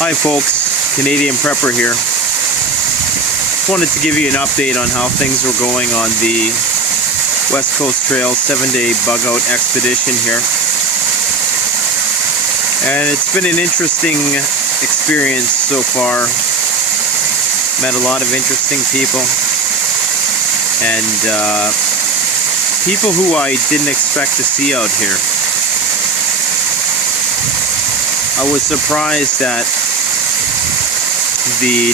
Hi folks, Canadian Prepper here. Just wanted to give you an update on how things were going on the West Coast Trail 7-day bug out expedition here. And it's been an interesting experience so far. Met a lot of interesting people. And people who I didn't expect to see out here. I was surprised at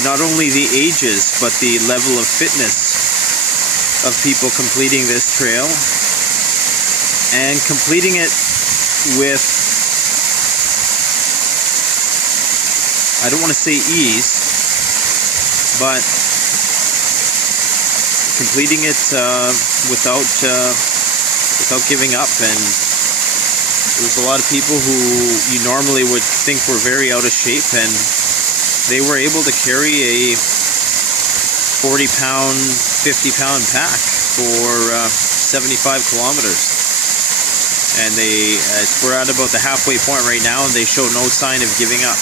not only the ages, but the level of fitness of people completing this trail, and completing it with, I don't want to say ease, but completing it without giving up. And there's a lot of people who you normally would think were very out of shape, and they were able to carry a 40-pound, 50-pound pack for 75 kilometers. And we're at about the halfway point right now, and they show no sign of giving up.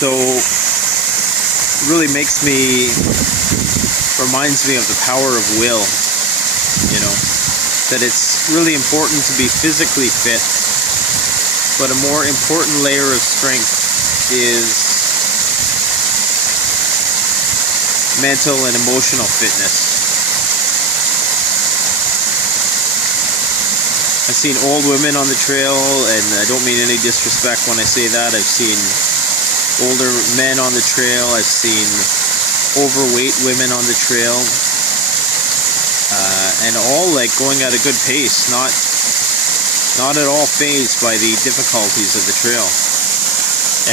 So it really reminds me of the power of will, that it's really important to be physically fit, but a more important layer of strength is mental and emotional fitness. I've seen old women on the trail, and I don't mean any disrespect when I say that. I've seen older men on the trail. I've seen overweight women on the trail, and all going at a good pace, not at all fazed by the difficulties of the trail.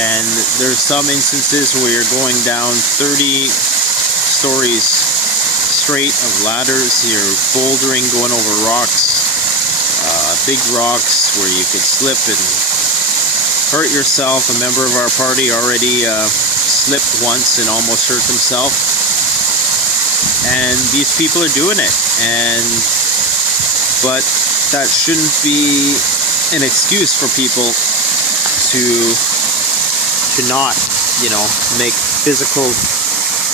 And there's some instances where you're going down 30 stories straight of ladders. You're bouldering, going over rocks, big rocks where you could slip and hurt yourself. A member of our party already slipped once and almost hurt himself. And these people are doing it, but that shouldn't be an excuse for people to not, make physical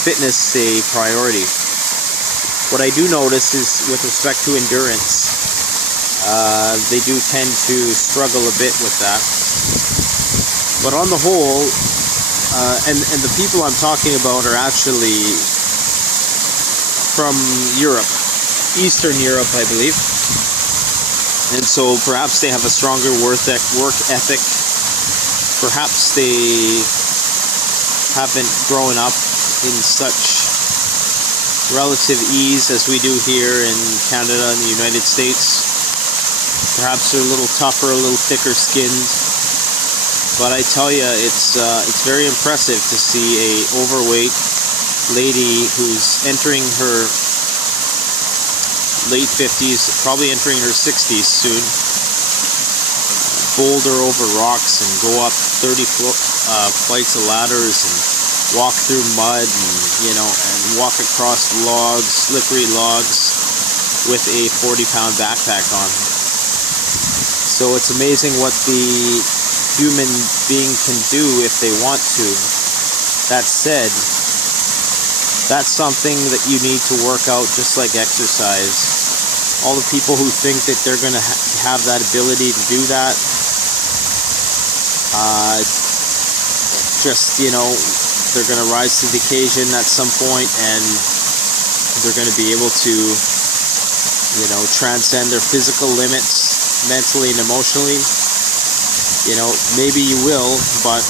fitness a priority. What I do notice is, with respect to endurance, they do tend to struggle a bit with that. But on the whole, and the people I'm talking about are actually from Europe, Eastern Europe, I believe. And so perhaps they have a stronger work ethic. Perhaps they haven't grown up in such relative ease as we do here in Canada and the United States. Perhaps they're a little tougher, a little thicker skinned. But I tell you, it's very impressive to see a overweight lady who's entering her late 50s, probably entering her 60s soon, boulder over rocks and go up 30 flights of ladders and walk through mud and walk across logs, slippery logs, with a 40-pound backpack on. So it's amazing what the human being can do if they want to. That said, that's something that you need to work out, just like exercise. All the people who think that they're going to have that ability to do that, they're going to rise to the occasion at some point, and they're going to be able to, transcend their physical limits mentally and emotionally. Maybe you will, but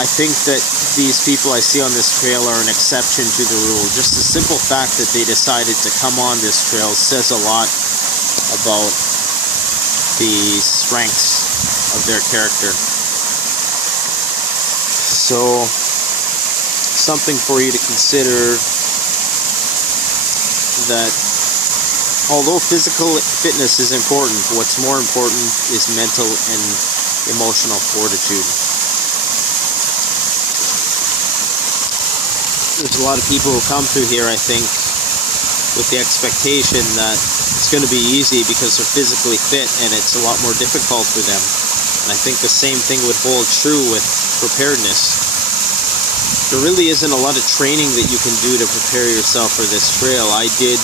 I think that these people I see on this trail are an exception to the rule. Just the simple fact that they decided to come on this trail says a lot about the strengths of their character. So, something for you to consider, that although physical fitness is important, what's more important is mental and emotional fortitude. There's a lot of people who come through here, I think, with the expectation that it's going to be easy because they're physically fit and it's a lot more difficult for them. And I think the same thing would hold true with preparedness. There really isn't a lot of training that you can do to prepare yourself for this trail. I did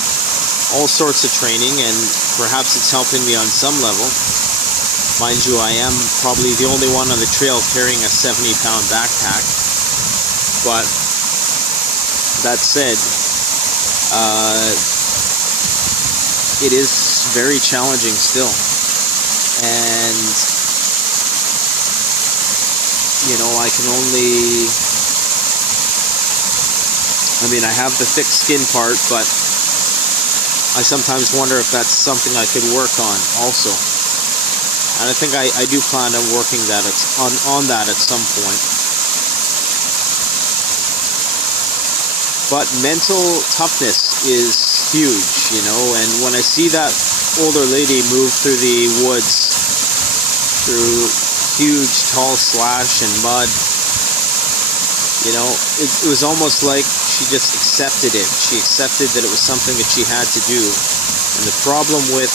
all sorts of training, and perhaps it's helping me on some level. Mind you, I am probably the only one on the trail carrying a 70-pound backpack. But that said, it is very challenging still. And, you know, I can only... I have the thick skin part, but I sometimes wonder if that's something I could work on also. And I think I do plan on working that on that at some point. But mental toughness is huge, you know, and when I see that older lady move through the woods, through huge tall slash and mud, you know, it was almost like she just accepted it. She accepted that it was something that she had to do. And the problem with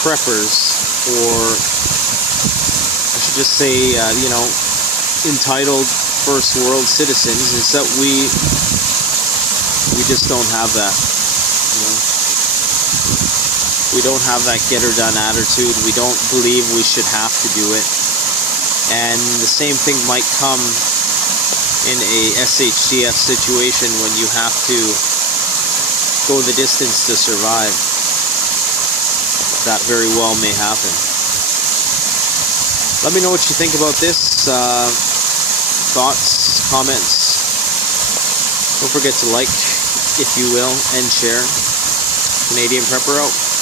preppers, or I should just say, you know, entitled first world citizens, is that we just don't have that. You know, we don't have that get her done attitude. We don't believe we should have to do it. And the same thing might come in a SHTF situation when you have to go the distance to survive. That very well may happen. Let me know what you think about this. Thoughts, comments. Don't forget to like, if you will, and share. Canadian Prepper out.